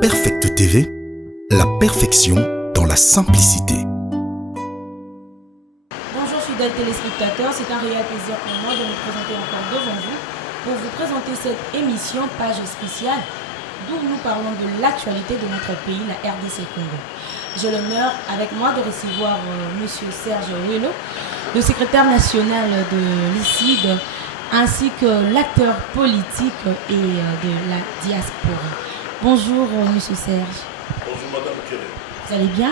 Perfect TV, la perfection dans la simplicité. Bonjour fidèles téléspectateurs, c'est un réel plaisir pour moi de me présenter encore devant vous pour vous présenter cette émission Page spéciale d'où nous parlons de l'actualité de notre pays, la RDC Congo. J'ai l'honneur avec moi de recevoir Monsieur Serge Ouello, le secrétaire national de l'ICID, ainsi que l'acteur politique et de la diaspora. Bonjour Monsieur Serge. Bonjour Madame Kéré. Vous allez bien?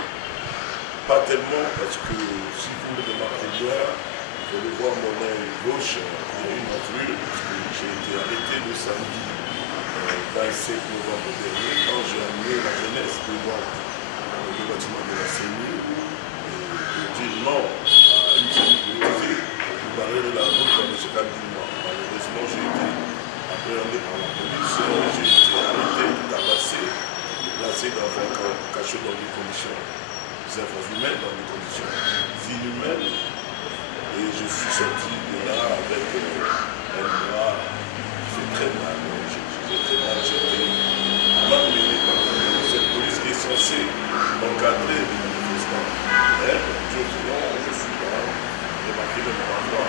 Pas tellement, parce que si vous me demandez bien, vous allez voir mon œil gauche, il y a une brûlure, parce que j'ai été arrêté le samedi 27 novembre dernier, quand j'ai amené la jeunesse devant le bâtiment de la CENI, pour dire non à une CENI politisée, pour barrer la route à M. Kandima. Malheureusement, j'ai été appréhendé par la police, j'ai été arrêté, tabassé, placé dans un cachot dans des conditions humaines, dans des conditions inhumaines, et je suis sorti de là avec un bras qui fait très mal. J'ai très mal, j'ai été malmené par cette police qui est censée encadrer les manifestants. Mais Dieu voulant, je suis là, démarqué de mon endroit.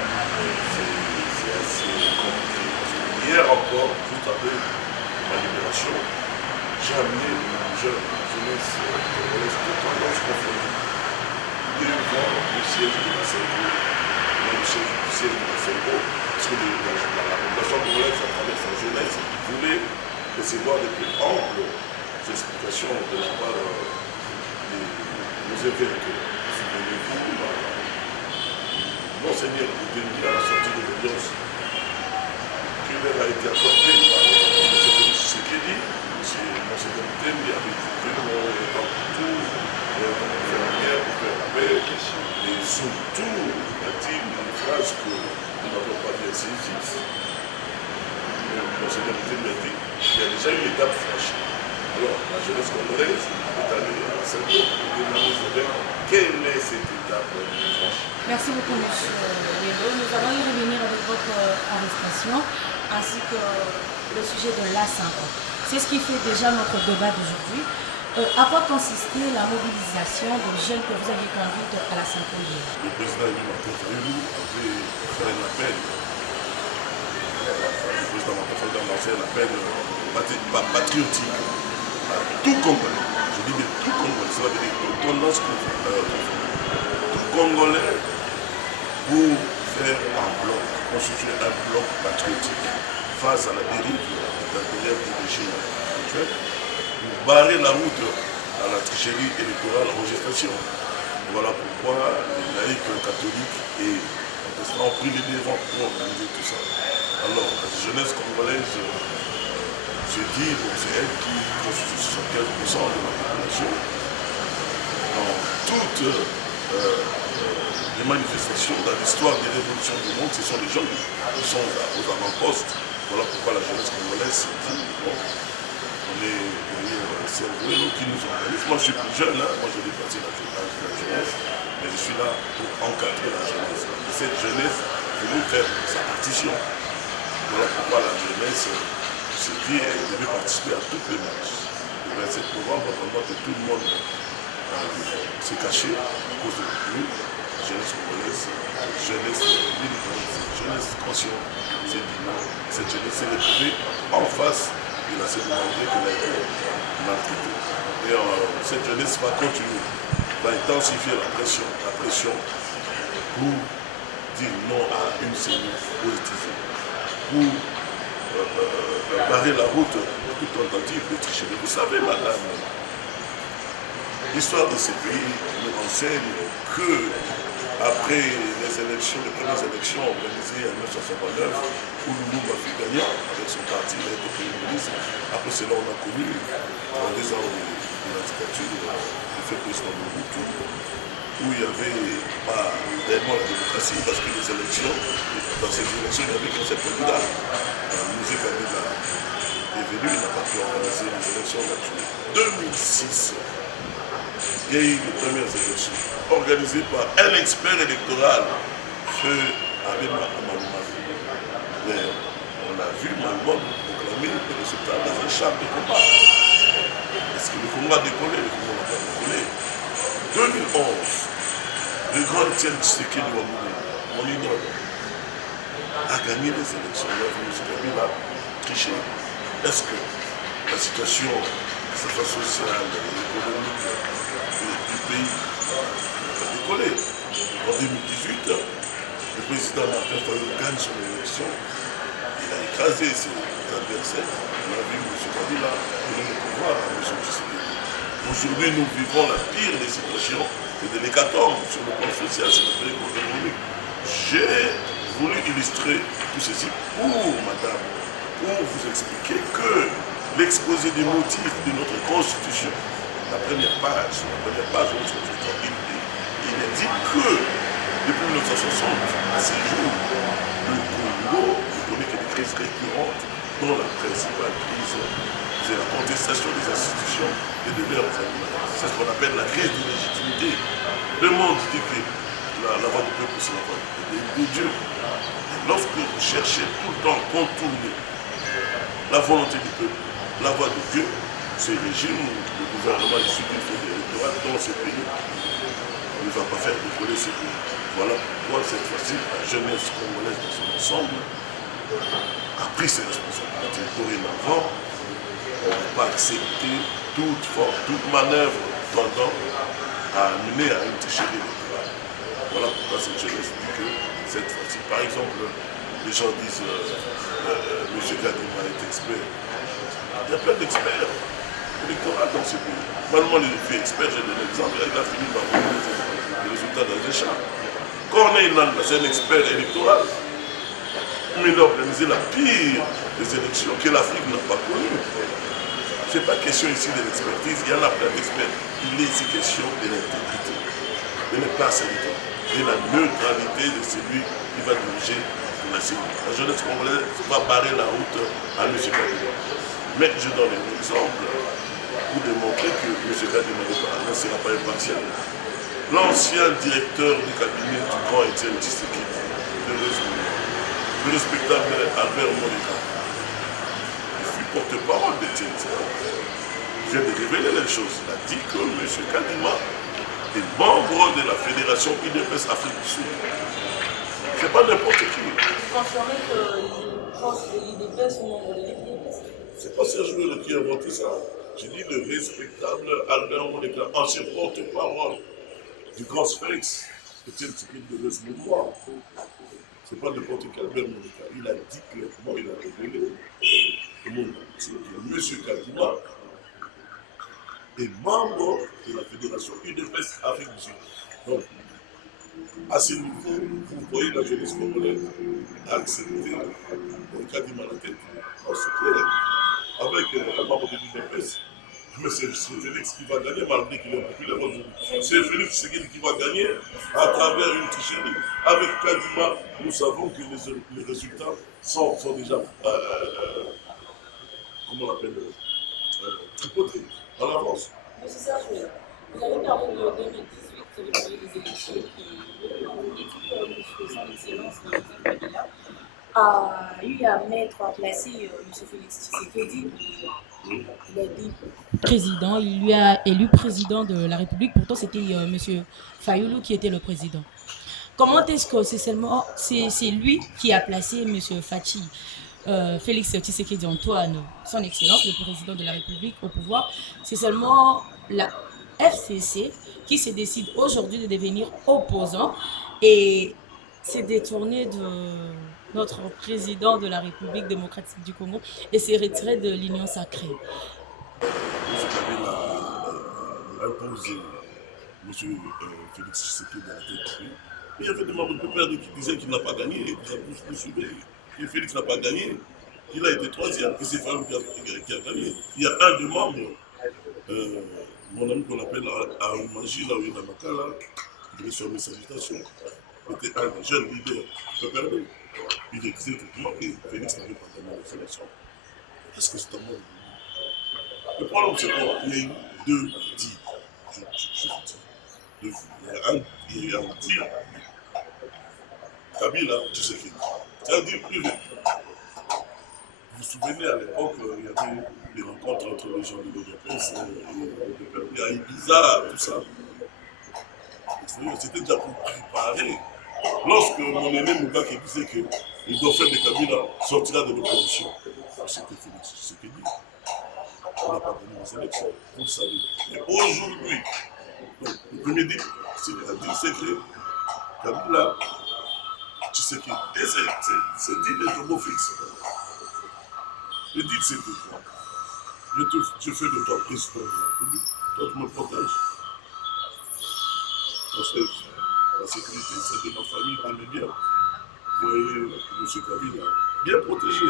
C'est assez compliqué. Parce que hier encore, juste après ma libération, j'ai amené une jeune jeunesse congolaise de tendance confondue devant le siège de la CENI, le siège de la CENI, parce que la population congolaise, à travers sa jeunesse, voulait recevoir des plus amples explications de la part de nos évêques. Souvenez-vous, Monseigneur Boudéni, à la sortie de l'audience, qui leur a été accordée par M. Félix Tshisekedi, Monseigneur Boudéni avait dit que nous étant tout pour faire la guerre, pour faire la paix, et surtout, il a dit une phrase que nous n'avons pas dit assez ici. Monseigneur Boudéni a dit qu'il y a déjà une étape franchie. Alors, la jeunesse congolaise est allée à Saint-Denis pour demander quelle est cette étape franchie. Merci beaucoup, monsieur Ouello. Nous allons y revenir avec votre arrestation ainsi que le sujet de l'A5. C'est ce qui fait déjà notre débat d'aujourd'hui. À quoi consistait la mobilisation des jeunes que vous avez conduite à la Saint-Paulier? Le président Élie Martin Fayoulou avait fait un appel. Le président Martin Fayoulou a lancé un appel patriotique à tout Congolais. Je dis bien tout Congolais, cela veut dire toute tendance confondue. Tout Congolais pour faire un bloc, constituer un bloc patriotique face à la dérive dictatoriale du régime actuel, pour barrer la route à la tricherie électorale en gestation. Voilà pourquoi les laïcs catholiques et protestants ont pris les devants pour organiser tout ça. Alors, la jeunesse congolaise se dit, bon, c'est elle qui constitue 75% de la population. Dans toutes les manifestations, dans l'histoire des révolutions du monde, ce sont les gens qui sont aux avant-postes. Voilà pourquoi la jeunesse congolaise se dit, bon, on est Ouello qui nous organise. Moi je suis plus jeune, hein. Moi je vais passer la jeunesse, mais je suis là pour encadrer la jeunesse. Et cette jeunesse veut faire sa partition. Voilà pourquoi la jeunesse se dit qu'elle devait participer à toutes les marches. Le 27 novembre, pendant que tout le monde s'est caché à cause de la pluie, la jeunesse congolaise, jeunesse militante, jeunesse consciente, s'est dit non. Cette jeunesse s'est retrouvée en face de la sécurité qu'elle a été maltraitée. Et cette jeunesse va continuer, va intensifier la pression pour dire non à une CENI politisée, pour barrer la route à toute tentative de tricher. Vous savez, madame, l'histoire de ce pays nous enseigne que après les premières élections organisées en 1969, où Lumumba fut gagnant avec son parti, il a été premier ministre. Après cela, on a connu, dans des ans de la dictature du fait président Mobutu, où il n'y avait pas réellement la démocratie, parce que les élections, dans ces élections, il n'y avait qu'un seul candidat. Moïse Kabila est venu, il n'a pas pu organiser les élections là-dessus. 2006, il y a eu les premières élections organisées par un expert électoral, Feu Abema Amaluma. Mais on a vu Malmon proclamer le résultat dans un champ de combat. Congo a décollé, le Congo n'a pas décollé. 2011, le grand Étienne Tshisekedi Ouamouni, mon idole, a gagné les élections. Là, M. Kabila a triché. Est-ce que la situation, que ce soit sociale, économique du pays, a décollé? En 2018, le président Martin Fayot gagne son élection. Il a écrasé ses adversaires. On a vu M. Kabila donner le pouvoir à M. Tshisekedi. Aujourd'hui, nous vivons la pire des situations, c'est de l'hécatombe sur le plan social, sur le plan économique. J'ai voulu illustrer tout ceci pour madame, pour vous expliquer que l'exposé des motifs de notre constitution, la première page de notre constitution, il indique que depuis 1960 à ces jours, le Congo ne connaît que des crises récurrentes, dont la principale crise, c'est la contestation des institutions et de leurs animaux. C'est ce qu'on appelle la crise de légitimité. Le monde dit que la voix du peuple, c'est la voix de Dieu. Et lorsque vous cherchez tout le temps contourner la volonté du peuple, la voix de Dieu, ce régime, le gouvernement issu d'une fraude électorale dans ce pays ne va pas faire décoller ce pays. Voilà pourquoi cette fois-ci, la jeunesse congolaise dans son ensemble a pris ses responsabilités. Dorénavant, on ne va pas accepter toute forme, toute manœuvre tendant à amener à une tricherie électorale. Voilà pourquoi cette jeunesse dit que cette fois-ci, par exemple, les gens disent M. Kadima est expert. Il y a plein d'experts électoraux dans ce pays. Normalement, les filles experts, j'ai donné l'exemple, il a fini par donner les résultats dans les champs. Corneille Nanda, c'est un expert électoral. Mais il a organisé la pire des élections que l'Afrique n'a pas connues. Ce n'est pas question ici de l'expertise, il y en a plein d'experts. Il est ici question de l'intégrité, de l'impartialité, de la neutralité de celui qui va diriger la cellule. La jeunesse congolaise va barrer la route à M. Kadima. Mais je donne un exemple pour démontrer que M. Kadima ne sera pas impartial. L'ancien directeur du cabinet du grand Étienne Tshisekedi, le respectable Albert Monika, il fut porte-parole d'Étienne Tshisekedi. Il vient de révéler les choses. Il a dit que M. Kadima est membre de la fédération UDPS Afrique du Sud. C'est pas n'importe qui. Vous confirmez que les proches de l'UDPS sont membres de l'UDPS? C'est pas Serge Louis qui a inventé ça. J'ai dit le respectable Albert Monika, ancien porte-parole du grand Sphinx, Étienne Tshisekedi de l'Est-Mémoire. C'est pas n'importe quel Albert Monika. Il a dit clairement, il a révélé au monde entier que M. Kadima est membre de la fédération UDPS Afrique du Sud. Donc, à ce niveau, vous voyez la jeunesse congolaise accepter Kadima la tête. C'est clair. Avec un membre de l'UDPS, mais c'est Félix qui va gagner malgré qu'il est populaire aujourd'hui. C'est Félix Tshisekedi qui va gagner à travers une tricherie. Avec Kadima, nous savons que les résultats sont déjà, comment on appelle, tripotés en avance. Monsieur Serge, vous avez parlé de 2018, vous avez parlé des élections qui l'équipe de son excellence, Kabila, a eu à mettre en place M. Félix Tshisekedi. Il a été président, il lui a élu président de la République, pourtant c'était M. Fayoulou qui était le président. Comment est-ce que c'est lui qui a placé M. Fachi, Félix Tshisekedi Antoine, son excellence, le président de la République au pouvoir? C'est seulement la FCC qui se décide aujourd'hui de devenir opposant et s'est détourné de notre président de la République démocratique du Congo et s'est retiré de l'Union sacrée. M. Kabila a imposé M. Félix Tshisekedi à la tête. Il y avait des membres de PPRD qui disaient qu'il n'a pas gagné, vous suivez, que Félix n'a pas gagné, qu'il a été troisième, que c'est Fallou qui a gagné. Il y a un des membres, mon ami qu'on appelle Aoumaji, là où il y a Makala, qui devait sur mes salutations, était un des jeunes leaders de PPRD. Il disait effectivement que Félix n'avait pas gagné la sélection. Est-ce que c'est un monde? Le problème, c'est quoi? Il y a eu deux dits. Je vous dis. Il y a un dit. Kabila, Tshisekedi. C'est un dit privé. vous souvenez, à l'époque, il y avait des rencontres entre les gens de l'ODPS et à Ibiza, tout ça. C'était déjà pour préparer. Lorsque mon aîné Moubaki disait que le dauphin de Kabila sortira de l'opposition, c'était Félix Tshisekedi. On n'a pas gagné les élections, vous le savez. Mais aujourd'hui, donc, le premier dit, c'est que Kabila, Tshisekedi, et c'est dit les tombeaux fixes. Le dit c'était quoi? Je fais de toi président de la République, toi tu me protèges. Parce que la sécurité, c'est de ma famille, on est bien. Vous voyez, M. Kabila, bien protégé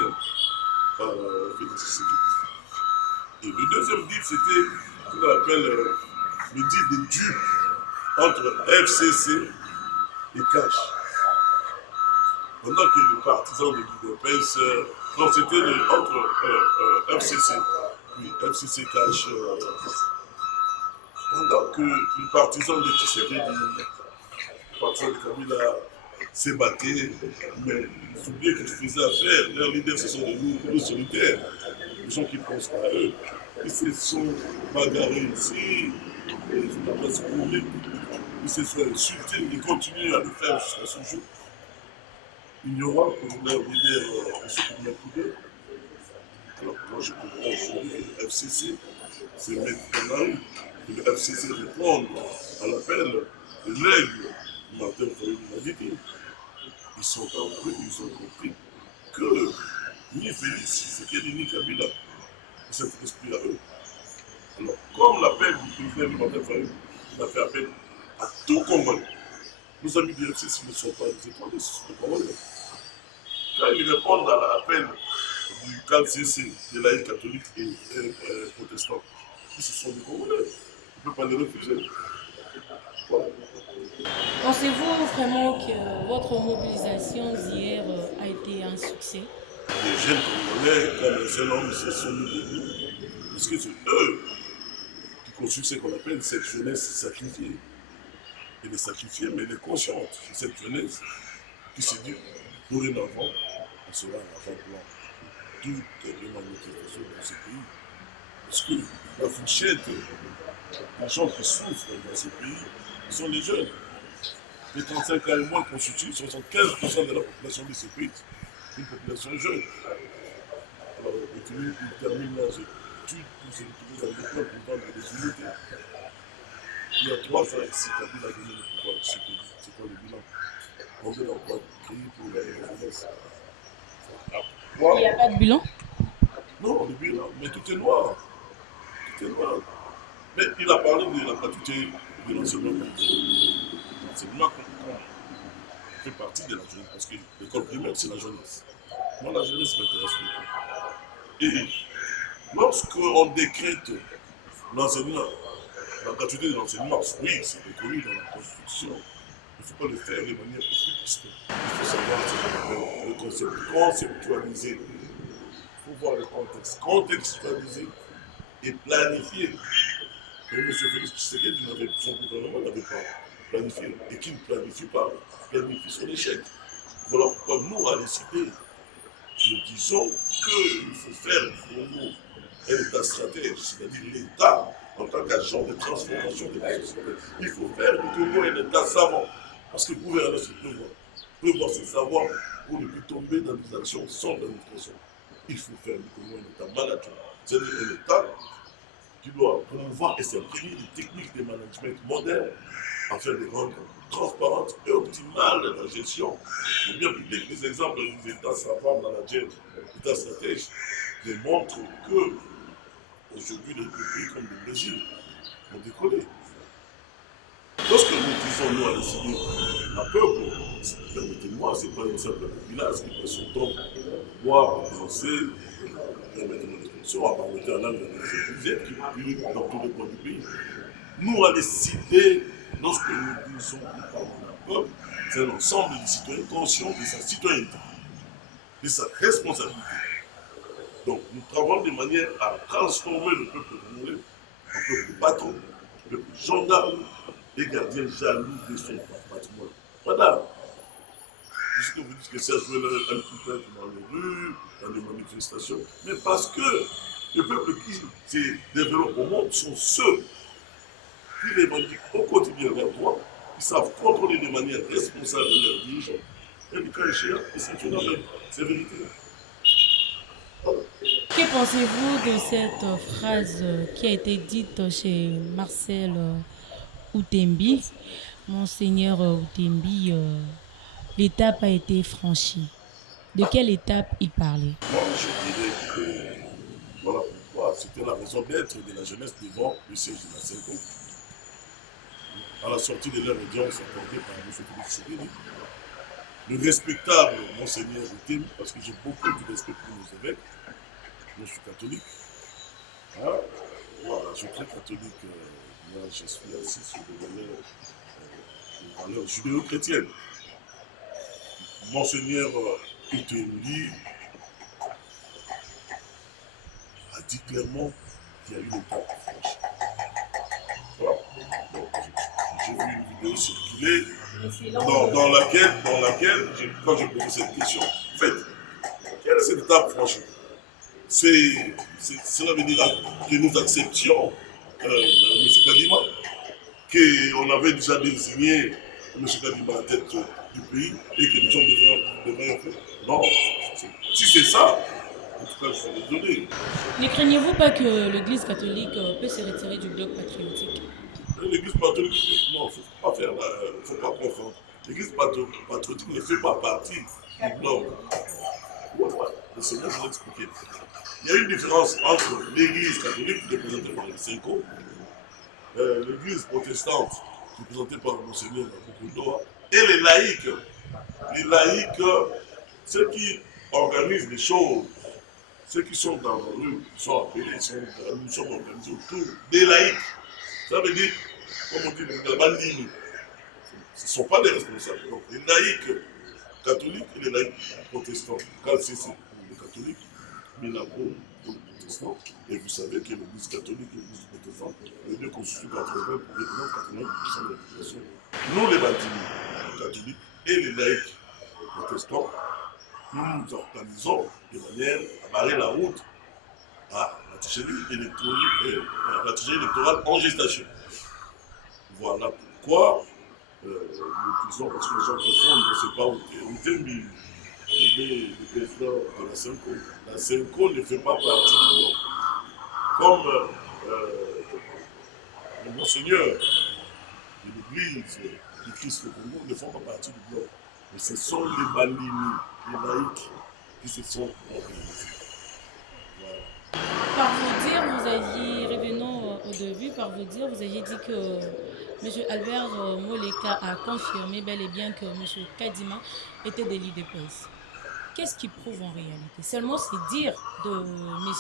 par Félix Tshisekedi. Et le deuxième deal, c'était ce qu'on appelle le deal des dupes entre FCC et Cash. Pendant que les partisans de l'UDPS, non, c'était entre FCC, oui, FCC Cash. Pendant que les partisans de Tshisekedi, les partisans de Kabila s'ébattaient, mais il oubliez qu'ils faisaient affaire. Leurs leaders, ce sont des loups solitaires, des gens qui pensent à eux. Ils se sont bagarrés ici, ils n'ont pas se brûler, ils se sont insultés, ils continuent à le faire jusqu'à ce jour. Ignorant que leur leader se tourne à couper. Alors moi je comprends aujourd'hui que le FCC se met dans la rue, que le FCC réponde à l'appel de l'aigle Martin Fayou l'a dit. Ils sont en rue, ils ont compris que ni Félix Tshisekedi ni Kabila ne s'intéressent plus à eux. Alors comme l'appel du président Martin Fayou, il a fait appel à tout Congolais. Nos amis du FCC ne sont pas des étrangers, ce sont des Congolais. Quand ils répondent à l'appel du CALCC, des laïcs catholiques et protestants, ce sont des Congolais. On ne peut pas les refuser. Voilà. Pensez-vous vraiment que votre mobilisation d'hier a été un succès? Les jeunes Congolais, comme les jeunes hommes, se sont mis debout. Parce que c'est eux qui construisent ce qu'on appelle cette jeunesse sacrifiée. Elle est sacrifiée, mais elle est consciente. C'est cette jeunesse qui se dit, dorénavant, on sera à l'avant-plan de toutes les manifestations dans ce pays. Parce que la fourchette, les gens qui souffrent dans ce pays, ce sont les jeunes. Les 35 ans et moins constituent 75% de la population de ce pays. C'est une population jeune. Alors, il termine leurs études pour se retrouver dans le club pour vendre des unités. Il y a 3 ans ici, Kabila a donné le pouvoir de ce pays. C'est quoi le bilan? Combien d'emplois créés pour la jeunesse? Il n'y a pas de bilan? Non, le bilan, mais tout est noir. Tout est noir. Mais il a parlé de la gratuité de l'enseignement. L'enseignement fait partie de la jeunesse, parce que l'école primaire, c'est la jeunesse. Moi, la jeunesse m'intéresse beaucoup. Et lorsqu'on décrète l'enseignement, la gratuité de l'enseignement, oui, c'est reconnu dans la Constitution. Il ne faut pas le faire de manière populiste. Il faut savoir le concept, conceptualiser. Il faut voir le contexte, contextualiser et planifier. Mais M. Félix Tshisekedi, son gouvernement n'avait pas planifié. Et qui ne planifie pas, planifie son échec. Voilà pourquoi nous, à l'ICP, nous disons qu'il faut faire pour nous un État stratège, c'est-à-dire l'État en tant qu'agent de transformation de la société. Il faut faire du Congo un État savant. Parce que gouverner, c'est prévoir ses savoirs pour ne plus tomber dans des actions sans planification. Il faut faire du Congo un État manager. C'est-à-dire un État qui doit promouvoir et s'imprégner des techniques de management modernes afin de rendre transparente et optimale la gestion. Et bien, les exemples des États savants, managers, États stratèges démontrent que aujourd'hui, les pays comme le Brésil ont décollé. Lorsque nous disons nous à décider, un peuple, permettez-moi, ce n'est pas une simple populace qui passe son temps boire, danser, permettre une expression, à parler en langue de qui publie dans tous les coins du pays. Nous, à décider, lorsque nous disons nous parlons d'un peuple, c'est l'ensemble des citoyens conscients de sa citoyenneté, de sa responsabilité. Donc, nous travaillons de manière à transformer le peuple congolais en peuple patron, en peuple gendarme et gardien jaloux de son patrimoine. Madame, puisque vous dites que Serge Joël a un coup de dans les rues, dans les manifestations, mais parce que le peuple qui s'est développé au monde sont ceux qui revendiquent au quotidien leurs droits, qui savent contrôler de manière responsable leurs dirigeants. Et le cas échéant, et c'est une affaire, c'est vérité. Voilà. Que pensez-vous de cette phrase qui a été dite chez Marcel Outembi? Monseigneur Outembi, l'étape a été franchie. De quelle étape il parlait? Moi, je dirais que voilà pourquoi c'était la raison d'être de la jeunesse devant le siège de la Cinco. À la sortie de leur audience accordée par M. Félix Tshisekedi, le respectable Monseigneur Outembi, parce que j'ai beaucoup de respect pour nos évêques, moi je suis catholique, hein? Voilà, je suis très catholique, moi je suis assis sur des valeurs judéo-chrétiennes. Monseigneur Outembi a dit clairement qu'il y a eu des pas franchis. Voilà. Donc, j'ai vu une vidéo circuler dans laquelle quand j'ai posé cette question, en fait, quelle est cette étape franchie? Cela veut dire que nous acceptions M. Kadima, qu'on avait déjà désigné M. Kadima à la tête du pays et que nous sommes devant faire. Non, si c'est ça, en tout cas, je suis désolé. Ne craignez-vous pas que l'Église catholique peut se retirer du bloc patriotique? L'église patriotique, non, il ne faut pas confondre. L'église patriotique ne fait pas partie du bloc. Le Seigneur vous a expliqué. Il y a une différence entre l'église catholique, représentée par les Cinco, l'église protestante, représentée par Monseigneur Mukundoa, et les laïcs. Les laïcs, ceux qui organisent les choses, ceux qui sont dans la rue, qui sont appelés, nous sommes organisés autour des laïcs. Ça veut dire, comme on dit, les bandits. Ce ne sont pas des responsables. Donc, les laïcs catholiques et les laïcs protestants. Quand c'est les catholiques, mais la pour les protestants. Et vous savez que l'église catholique et l'église protestante, les deux constituent 80% de la population. Nous, les bandits catholiques et les laïcs protestants, nous nous organisons de manière à barrer la route à la tricherie électorale en gestation. Voilà pourquoi nous disons, parce que les gens confondent, on ne sait pas où Outembi, il est le président de la Cinco. La Cinco ne fait pas partie du bloc. Comme le Monseigneur de l'Église du Christ au Congo ne font pas partie du bloc. Mais ce sont les Balini, les laïcs, qui se sont organisés. Voilà. Par vous dire, vous aviez, revenons au début, par vous dire, vous aviez dit que M. Albert Moleka a confirmé bel et bien que M. Kadima était délit de presse. Qu'est-ce qui prouve en réalité? Seulement c'est dire de M.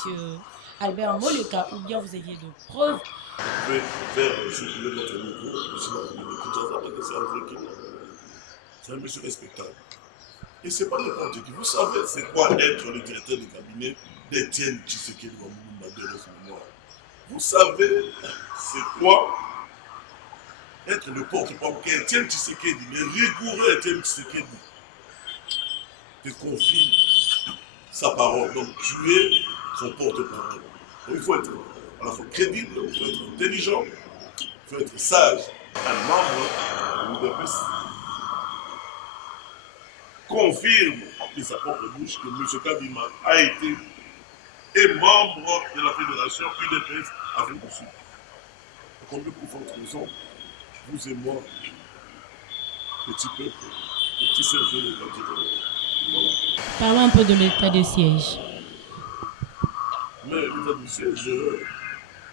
Albert Moleka ou bien vous aviez de preuves? Vous pouvez faire circuler notre micro, c'est un monsieur respectable. Et ce n'est pas n'importe qui. Vous savez c'est quoi être le directeur du cabinet d'Étienne Tshisekedi dans mon mémoire. Vous savez c'est quoi être le porte-parole qu'Étienne Tshisekedi, le rigoureux Étienne Tshisekedi, te confie sa parole. Donc tu es son porte-parole. Il faut être à la fois crédible, il faut être intelligent, il faut être sage. Un membre de l'UDPS confirme de sa propre bouche que M. Kadima a été et membre de la fédération UDPS Afrique du Sud. Combien pour votre raison, vous et moi, petit peuple, petit sergent, voilà. Parlons un peu de l'état de siège. Mais l'état de siège,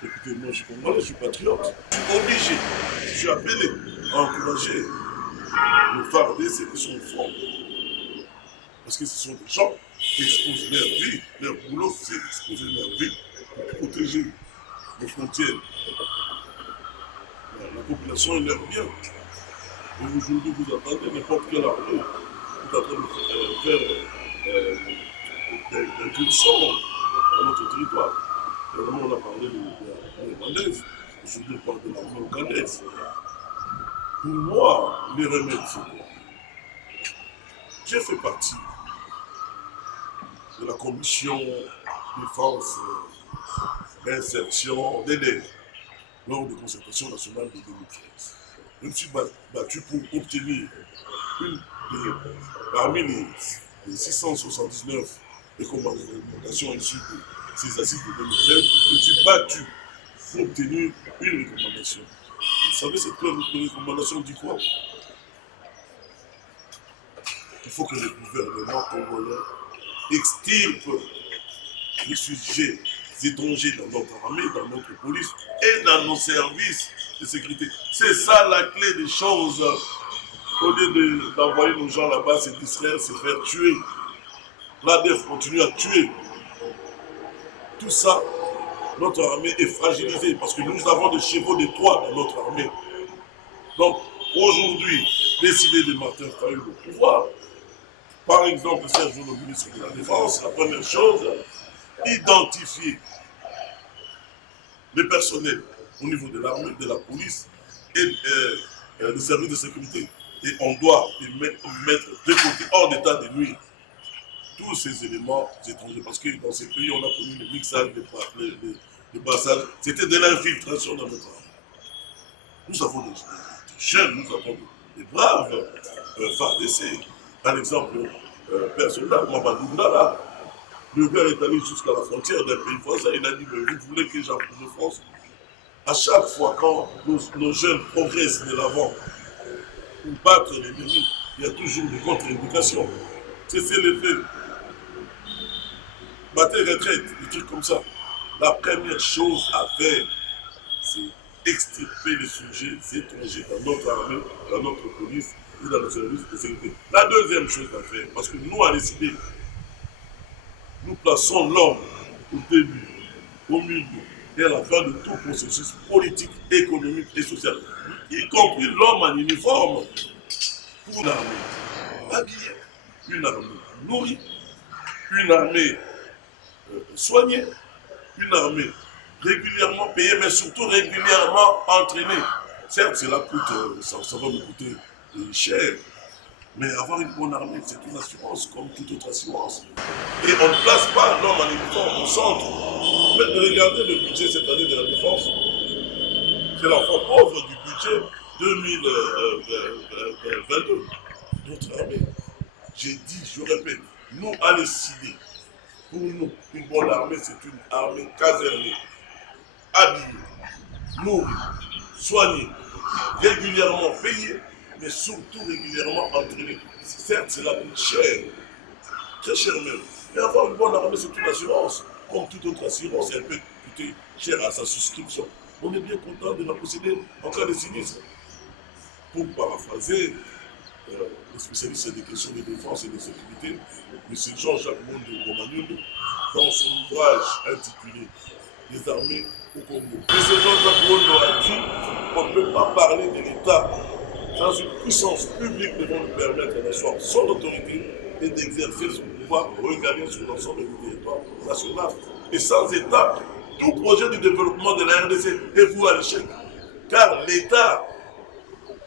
écoutez, moi je suis congolais, je suis patriote. Je suis obligé, je suis appelé à encourager le farder, c'est que son front. Parce que ce sont des gens qui exposent leur vie, leur boulot, c'est exposer leur vie pour protéger nos frontières. La population est leur bien. Et aujourd'hui, vous attendez n'importe quelle armée, vous êtes en train de faire des incursions dans notre territoire. Évidemment, on a parlé de l'armée rwandaise, aujourd'hui on parle de l'armée ougandaise. Pour moi, les remèdes, c'est quoi? J'ai fait partie de la commission défense, d'insertion, d'aider lors des concertations nationales de 2013. Je me suis battu pour obtenir une parmi les 679 recommandations issues de ces assises de 2013, je me suis battu pour obtenir une recommandation. Vous savez, cette recommandation dit quoi? Il faut que le gouvernement congolais extirpe les sujets étrangers dans notre armée, dans notre police et dans nos services de sécurité. C'est ça la clé des choses. Au lieu d'envoyer nos gens là-bas, se distraire, se faire tuer. L'ADF continue à tuer. Tout ça, notre armée est fragilisée parce que nous avons des chevaux de Troie dans notre armée. Donc, aujourd'hui, décider de Martin Fayulu au pouvoir, par exemple, Serge le ministre de la Défense, la première chose, identifier les personnels au niveau de l'armée, de la police et des services de sécurité. Et on doit les mettre de côté, hors d'état de nuire, tous ces éléments étrangers. Parce que dans ces pays, on a connu le mixage, le passage. C'était de l'infiltration dans notre armée. Nous avons des jeunes, nous avons des braves FARDC. Par exemple, personnel, Mamadou Ndala, le gars est allé jusqu'à la frontière d'un pays voisin. Il a dit, mais vous voulez que j'appuie de France? À chaque fois, quand nos jeunes progressent de l'avant pour battre l'ennemi, il y a toujours des contre-indications. C'est l'effet. Battez retraite, des trucs comme ça. La première chose à faire, c'est extirper les sujets étrangers dans notre armée, dans notre police et dans nos services de sécurité. La deuxième chose à faire, parce que nous, à décider, nous plaçons l'homme au début, au milieu et à la fin de tout processus politique, économique et social, y compris l'homme en uniforme, pour une armée habillée, une armée nourrie, une armée soignée, une armée régulièrement payée, mais surtout régulièrement entraînée. Certes, cela coûte, ça va me coûter cher, mais avoir une bonne armée, c'est une assurance comme toute autre assurance. Et on ne place pas l'homme en uniforme au centre. Mais regardez le budget cette année de la défense. C'est l'enfant pauvre du budget 2022. Notre armée, j'ai dit, je répète, nous à décider. Pour nous, une bonne armée, c'est une armée casernée, habillée, nourrie, soignée, régulièrement payée, mais surtout régulièrement entraînée. Certes, cela coûte cher, très cher même. Mais avoir une bonne armée, c'est une assurance. Comme toute autre assurance, elle peut coûter cher à sa souscription. On est bien content de la posséder en cas de sinistre. Pour paraphraser le spécialiste des questions de défense et de sécurité, M. Jean-Jacques Mondo Romagnondo, dans son ouvrage intitulé Les armées au Congo. M. Jean-Jacques Mondo a dit qu'on ne peut pas parler de l'État sans une puissance publique devant nous permettre d'asseoir son autorité et d'exercer son pouvoir régalien sur l'ensemble du territoire national. Et sans État, tout projet de développement de la RDC est voué à l'échec. Car l'État,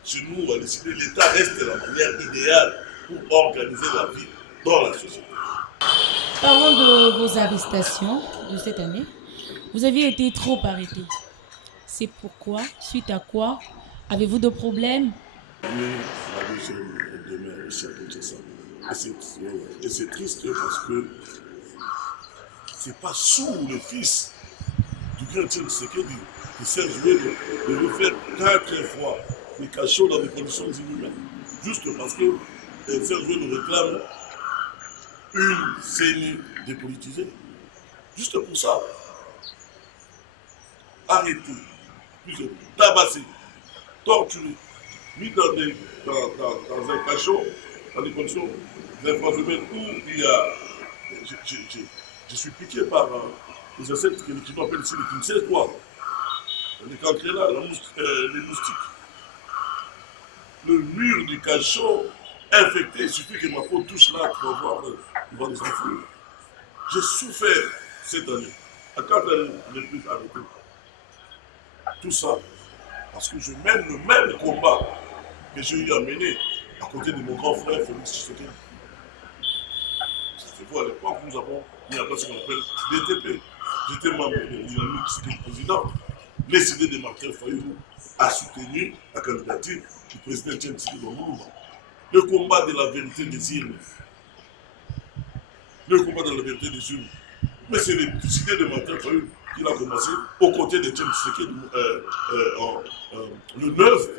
chez nous, a décidé, l'État reste la manière idéale pour organiser la vie dans la société. Parlons de vos arrestations de cette année. Vous aviez été trop arrêté. C'est pourquoi, suite à quoi, avez-vous de problèmes? Oui, la deuxième demeure aussi à Kinshasa. Et c'est triste parce que c'est pas sous le fils du grand Tshisekedi qui s'est joué de refaire 4 fois les cachots dans des conditions inhumaines. Juste parce que Serge nous réclame une CENI dépolitisée. Juste pour ça. Arrêté, tabassé, torturé, mis dans un cachot, dans des conditions d'infrahumaines où il y a. Je suis piqué par les insectes que nous appellent ici les kinsetois, les cancrélats, les moustiques. Le mur du cachot infecté, il suffit que ma peau touche là pour voir des enfants. J'ai souffert cette année, à 4 années de plus arrêté. Tout ça parce que je mène le même combat que j'ai eu à mener à côté de mon grand frère Félix Tshisekedi. C'est vous, à l'époque, nous avons mis en place ce qu'on appelle DTP. J'étais membre de Dynamique, c'était le président. Les idées de Martin Fayou a soutenu la candidature du président Etienne Tshisekedi Lumumba. Le combat de la vérité des urnes. Le combat de la vérité des urnes. Mais c'est les idées de Martin Fayou qu'il a commencé aux côtés d'Etienne Tshisekedi le 9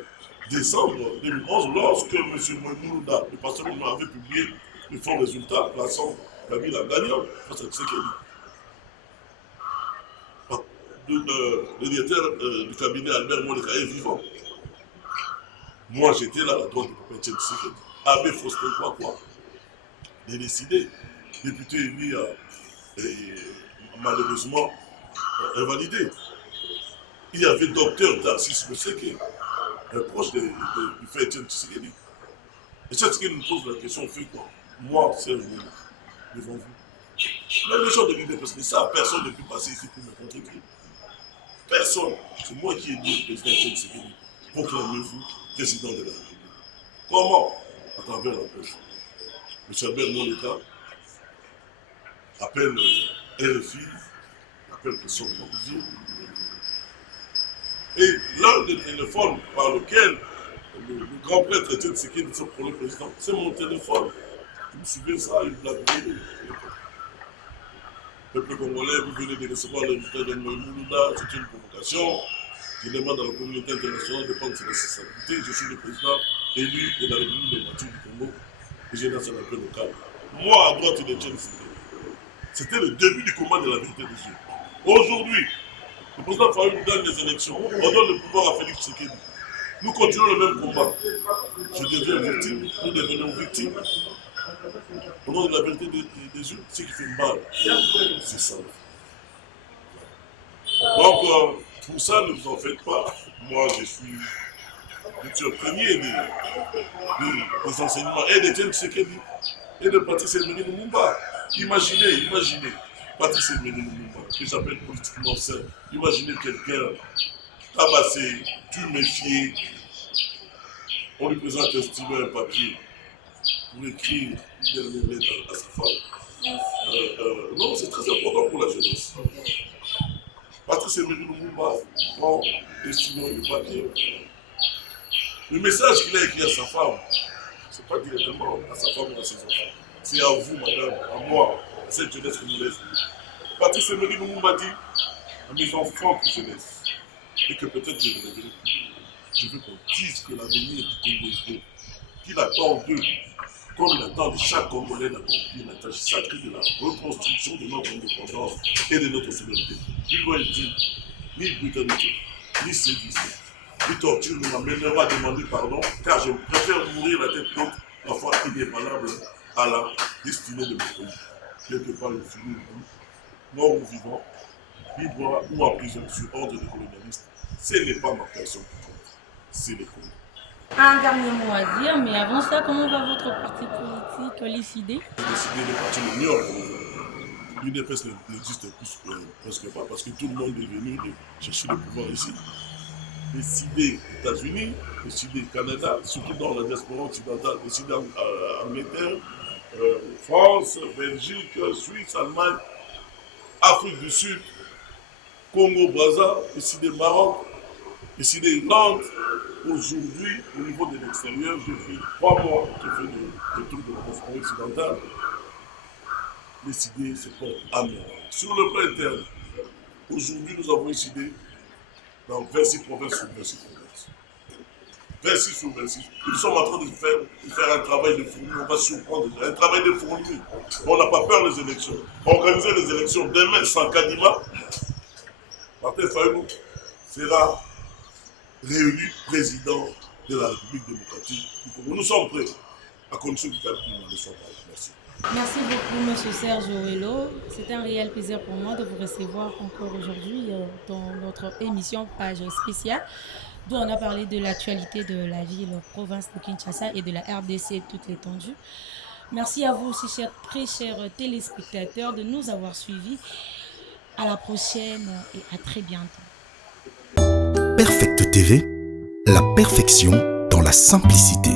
décembre 2011, lorsque M. Moulouda, le pasteur Moulouda, avait publié le fort résultat plaçant Kabila gagnant face à Tshisekedi. Le directeur du cabinet Albert Moleka est vivant. Moi, j'étais là à la droite du papa Etienne Tshisekedi. Abbé Faustin Kwakwa, les décidé, député élu malheureusement invalidé. Il y avait docteur Tarsis Moseke, un proche du fait Etienne Tshisekedi. Et Tshisekedi nous pose la question, on fait quoi? Moi, Serge Ouello, devant vous. Mais les gens de l'UDPS, ça, personne ne peut passer ici pour me contredire. Personne. C'est moi qui ai dit au président Etienne Tshisekedi, proclamez-vous président de la République. Comment? À travers la presse. M. Albert Moleka appelle RFI, appelle Christian Mabouzi. Et l'un des téléphones par lequel le grand prêtre Etienne Tshisekedi dit pour le président, c'est mon téléphone. Vous me suivez ça, une blague. Peuple congolais, vous venez de recevoir le résultat de Moulouda, c'est une provocation. Je demande à la communauté internationale de prendre ses responsabilités. Je suis le président élu de la République démocratique du Congo et je lance un appel local. Moi, à droite de Etienne Tshisekedi, c'était le début du combat de la vérité des yeux. Aujourd'hui, le président Fayou nous donne les élections, on donne le pouvoir à Félix Tshisekedi. Nous continuons le même combat. Je deviens victime, nous devenons victimes. Au nom de la vérité des yeux, ce qui fait mal, c'est ça. Donc, pour ça, ne vous en faites pas. Moi, je suis le premier des enseignements et d'Etienne Tshisekedi et de Patrice Emery Lumumba. Imaginez, Patrice Emery Lumumba, que j'appelle politiquement sain. Imaginez quelqu'un tabassé, tuméfié. On lui présente un stylo, un papier pour écrire une dernière lettre à sa femme. Non, c'est très important pour la jeunesse. Patrice Emery Lumumba prend le stylo et le papier. Le message qu'il a écrit à sa femme, ce n'est pas directement à sa femme ou à ses enfants. C'est à vous, madame, à moi, à cette jeunesse congolaise. Patrice Emery Lumumba dit à mes enfants que je laisse et que peut-être je ne les verrai plus. Je veux qu'on dise que l'avenir du Congo est beau, qu'il attend d'eux, comme il attend de chaque Congolais d'accomplir la tâche sacrée de la reconstruction de notre indépendance et de notre souveraineté. Plus loin, il dit, ni brutalité, ni sévice, ni torture ne m'amènera à demander pardon, car je préfère mourir la tête haute, parfois inébranlable, à la destinée de mon pays. Quelque part, il finit mort ou vivant, libre ou en prison sur ordre des colonialistes. Ce n'est pas ma personne qui compte, c'est les Congolais. Un dernier mot à dire, mais avant ça, comment va votre parti politique, l'ICD? J'ai décidé de partir le mieux. L'UDPS n'existe plus presque pas parce que tout le monde est venu chercher le pouvoir ici. Décidé États-Unis, décidé Canada, surtout dans la diaspora occidentale, décidé en Angleterre, France, Belgique, Suisse, Allemagne, Afrique du Sud, Congo, Brazza, décidé Maroc, décidé Irlande. Aujourd'hui, au niveau de l'extérieur, j'ai fait 3 mois que j'ai fait le tour de la diaspora occidentale. Décidé se porte à mer. Sur le plan interne, aujourd'hui, nous avons décidé dans 26 provinces sur 26 provinces. 26 sur 26. Nous sommes en train de faire un travail de fourmi. On va surprendre un travail de fourmi. On n'a pas peur des élections. Organiser les élections demain sans Kadima, Martin Fayou sera réélu président de la République démocratique du Congo. Nous sommes prêts à condition du calcul. Merci. Merci beaucoup, M. Serge Ouello. C'est un réel plaisir pour moi de vous recevoir encore aujourd'hui dans notre émission Page spéciale, d'où on a parlé de l'actualité de la ville, province de Kinshasa et de la RDC toute l'étendue. Merci à vous aussi, très chers téléspectateurs, de nous avoir suivis. À la prochaine et à très bientôt. Perfect TV, la perfection dans la simplicité.